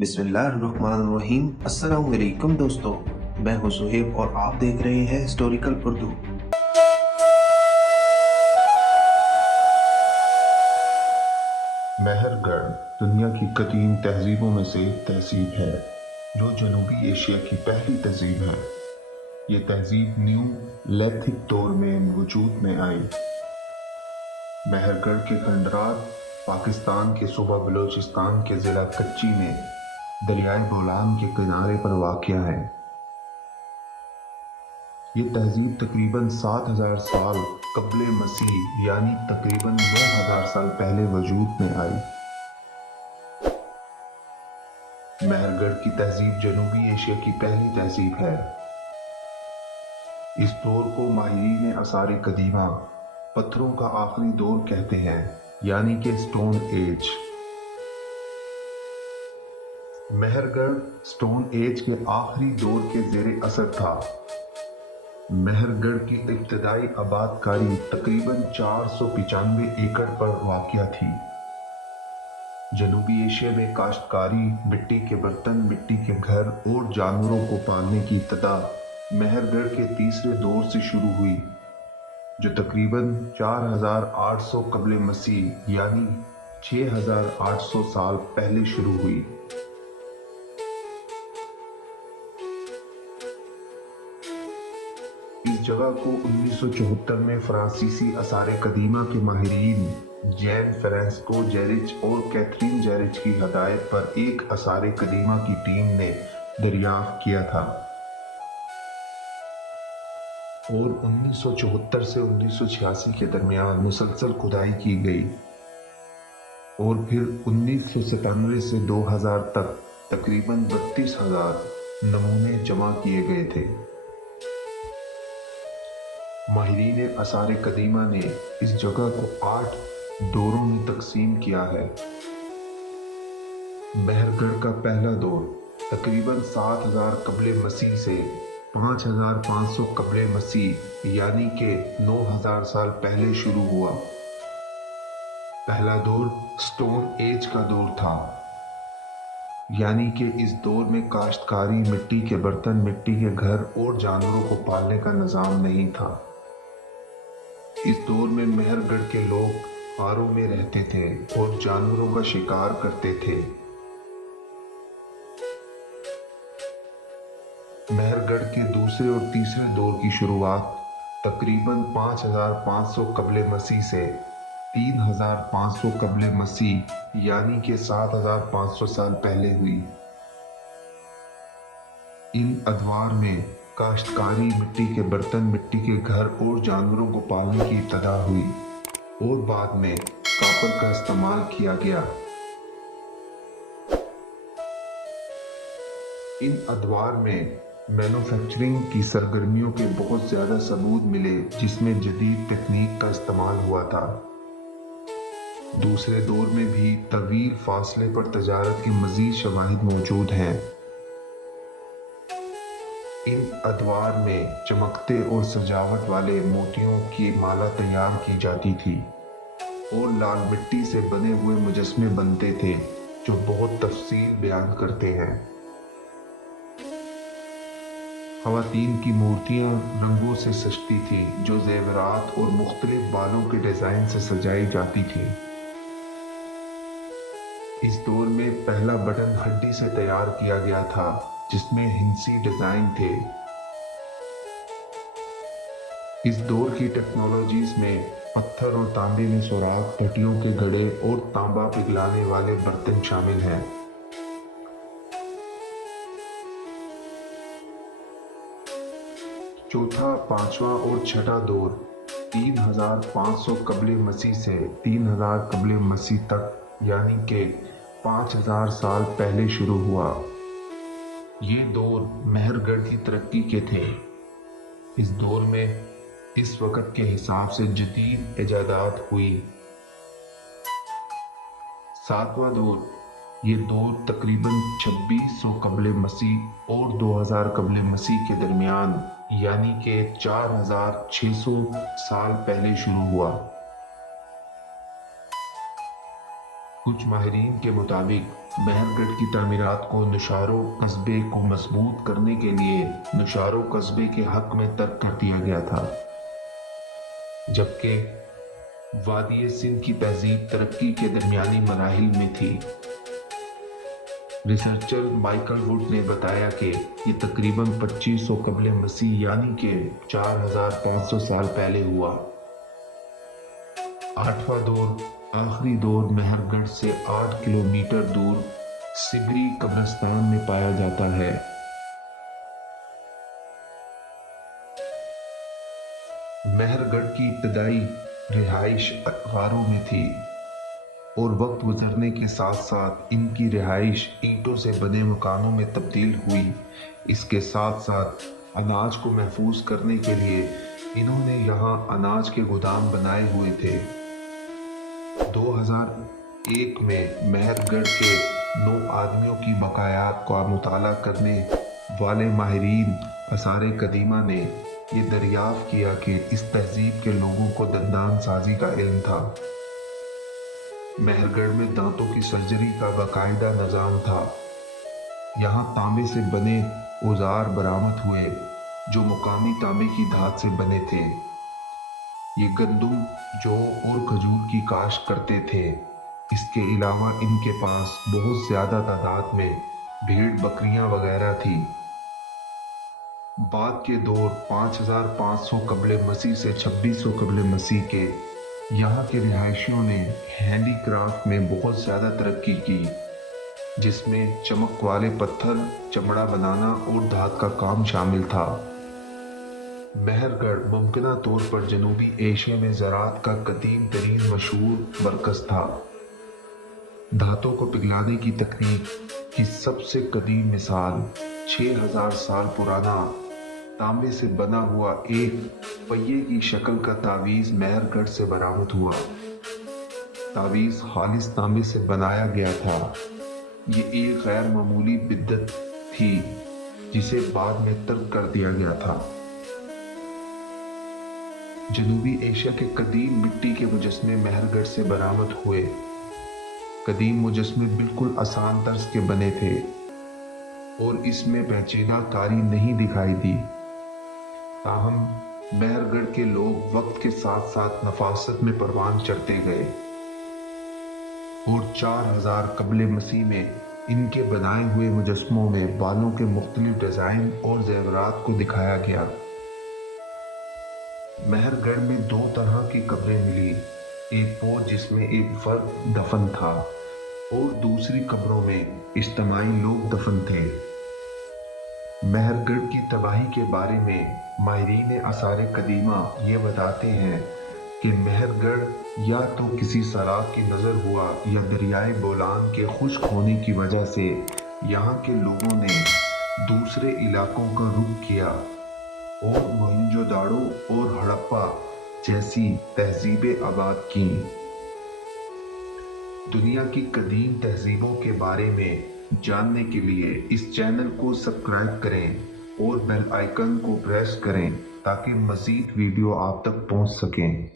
बिस्मिल्लाहिर्रहमानिर्रहीम। अस्सलाम वालेकुम दोस्तों, मैं हूं सुहेब और आप देख रहे हैं हिस्टोरिकल उर्दू। मेहरगढ़ दुनिया की कदीम तहजीबों में से एक तहजीब है जो जनूबी एशिया की पहली तहजीब है। ये तहजीब न्यू लिथिक दौर में वजूद में आई। मेहरगढ़ के खंडरात पाकिस्तान के सूबा बलूचिस्तान के ज़िला कच्ची में दरियाए बोलान के किनारे पर वाक़या है। ये तहजीब तकरीबन 7000 साल कब्ले मसीह यानी तकरीबन 9000 साल पहले वजूद में आई। मेहरगढ़ की तहजीब जनूबी एशिया की पहली तहजीब है। इस दौर को माहिरीन आसार कदीमा पत्थरों का आखिरी दौर कहते हैं, यानी कि stone age. Mehrgarh stone age के आखिरी दौर के ज़ेरे असर था। मेहरगढ़ की इब्तदाई आबादकारी तकरीबन 495 एकड़ पर वाक़या थी। जनूबी एशिया में काश्तकारी, मिट्टी के बर्तन, मिट्टी के घर और जानवरों को पालने की इब्तिदा मेहरगढ़ के तीसरे दौर से शुरू हुई, जो तकरीबन 4800 कब्ल मसीह यानी 6800 साल पहले शुरू हुई। इस जगह को 1974 में फ्रांसीसी आसार कदीमा के माहिरीन जैन फ्रांसिस्को जेरिच और कैथरीन जेरिच की हदायत पर एक आसार कदीमा की टीम ने दरियाफ्त किया था और 1974 से 1986 के दरमियान मुसलसल खुदाई की गई और फिर 1997 से 2000 तक तकरीबन 32,000 नमूने जमा किए गए थे। माहिरीन आसार कदीमा ने इस जगह को 8 दौरों में तकसीम किया है। मेहरगढ़ का पहला दौर तकरीबन 7000 कब्ल मसीह से 5500 कब्ल मसीह यानी कि 9000 साल पहले शुरू हुआ। पहला दौर स्टोन एज का दौर था, यानी कि इस दौर में काश्तकारी, मिट्टी के बर्तन, मिट्टी के घर और जानवरों को पालने का निज़ाम नहीं था। इस दौर में मेहरगढ़ के लोग गारों में रहते थे और जानवरों का शिकार करते थे। मेहरगढ़ के दूसरे और तीसरे दौर की शुरुआत तकरीबन 5500 कब्ल मसीह से 3500 कब्ल मसीह यानी कि 7500 साल पहले हुई। इन अदवार में काश्तकारी, मिट्टी के बर्तन, मिट्टी के घर और जानवरों को पालने की इब्तिदा हुई और बाद में कॉपर का इस्तेमाल किया गया। इन अदवार में मैन्युफैक्चरिंग की सरगर्मियों के बहुत ज़्यादा सबूत मिले, जिसमें जदीद तकनीक का इस्तेमाल हुआ था। दूसरे दौर में भी तवील फासले पर तजारत के मज़ीद शवाहिद मौजूद हैं। इन अदवार में चमकते और सजावट वाले मोतियों की माला तैयार की जाती थी और लाल मिट्टी से बने हुए मुजस्मे बनते थे जो बहुत तफसील बयान करते हैं। ख़वातीन की मूर्तियाँ रंगों से सजती थी जो ज़ेवरात और मुख्तलिफ बालों के डिज़ाइन से सजाई जाती थी। इस दौर में पहला बटन हड्डी से तैयार किया गया था जिसमें हिंसी डिज़ाइन थे। इस दौर की टेक्नोलॉजीज में पत्थर और तांबे में सुराख, भट्टियों के घड़े और तांबा पिघलाने वाले बर्तन शामिल हैं। चौथा, पांचवा और छठा दौर 3500 कब्ल मसीह से 3000 कब्ल मसीह तक यानी कि 5000 साल पहले शुरू हुआ। ये दौर मेहरगढ़ की तरक्की के थे। इस दौर में इस वक्त के हिसाब से जदीद इजादात हुई। सातवां दौर, ये दौर तकरीबन 2600 कब्ल मसीह और 2000 कब्ल मसीह के दरमियान यानी कि 4600 साल पहले शुरू हुआ। कुछ माहिरीन के मुताबिक महरगढ़ की तामीरात को नौशारो कस्बे को मजबूत करने के लिए नौशारो कस्बे के हक में तर्क कर दिया गया था, जबकि वादी सिंध की तहजीब तरक्की के दरमियानी मराहिल में थी। रिसर्चर माइकल वुड ने बताया कि ये तकरीबन 2500 कबले मसीह यानी कि 4500 साल पहले हुआ। आठवां दौर आखिरी दौर महरगढ़ से 8 किलोमीटर दूर सिबरी कब्रिस्तान में पाया जाता है। महरगढ़ की इब्तदाई रिहाइश गारों में थी और वक्त गुजरने के साथ साथ इनकी रिहाइश ईंटों से बने मकानों में तब्दील हुई। इसके साथ साथ अनाज को महफूज करने के लिए इन्होंने यहाँ अनाज के गोदाम बनाए हुए थे। 2001 में महरगढ़ के 9 आदमियों की बकायात का मुताला करने वाले माहिरीन आसार कदीमा ने ये दरियाफ्त किया कि इस तहजीब के लोगों को दंदान साजी का इल्म था। महरगढ़ में दांतों की सर्जरी का बाकायदा निज़ाम था। यहाँ तांबे से बने औजार बरामद हुए जो मुकामी तांबे की धात से बने थे। ये गंदम, जौ और खजूर की काश्त करते थे। इसके अलावा इनके पास बहुत ज़्यादा तादाद में भेड़ बकरियां वगैरह थी। बाद के दौर 5500 कबले मसीह से 2600 कबले मसीह के यहाँ के रिहायशियों ने हैंडीक्राफ्ट में बहुत ज़्यादा तरक्की की, जिसमें चमक वाले पत्थर, चमड़ा बनाना और धात का काम शामिल था। महरगढ़ मुमकिना तौर पर जनूबी एशिया में ज़राअत का कदीम तरीन मशहूर मरकज़ था। धातों को पिघलाने की तकनीक की सबसे कदीम मिसाल 6000 साल पुराना तांबे से बना हुआ एक पहिए की शक्ल का तावीज़ महरगढ़ से बरामद हुआ। तावीज़ खालिस तांबे से बनाया गया था। ये एक गैर मामूली बिद्दत थी जिसे बाद में तर्क कर दिया गया था। जनूबी एशिया के कदीम मिट्टी के मुजस्मे महरगढ़ से बरामद हुए। कदीम मुजस्मे बिल्कुल आसान तर्ज के बने थे और इसमें पेचीदा कारी नहीं दिखाई दी। ताहम महरगढ़ के लोग वक्त के साथ साथ नफासत में परवान चढ़ते गए और 4000 कबले मसीह में इनके बनाए हुए मुजस्मों में बालों के मुख्तलिफ डिज़ाइन और ज़ेवरात को दिखाया गया। महरगढ़ में 2 तरह की कब्रें मिली, एक वो जिसमें एक फर्द दफन था और दूसरी कब्रों में इज्तिमाई लोग दफन थे। महरगढ़ की तबाही के बारे में माहिरीन आसार कदीमा ये बताते हैं कि महरगढ़ या तो किसी सैलाब की नज़र हुआ या दरियाए बोलान के खुश्क होने की वजह से यहाँ के लोगों ने दूसरे इलाकों का रुख किया और मोहनजोदाड़ो और हड़प्पा जैसी तहजीबें आबाद की। दुनिया की कदीम तहजीबों के बारे में जानने के लिए इस चैनल को सब्सक्राइब करें और बेल आइकन को प्रेस करें ताकि मज़ीद वीडियो आप तक पहुंच सकें।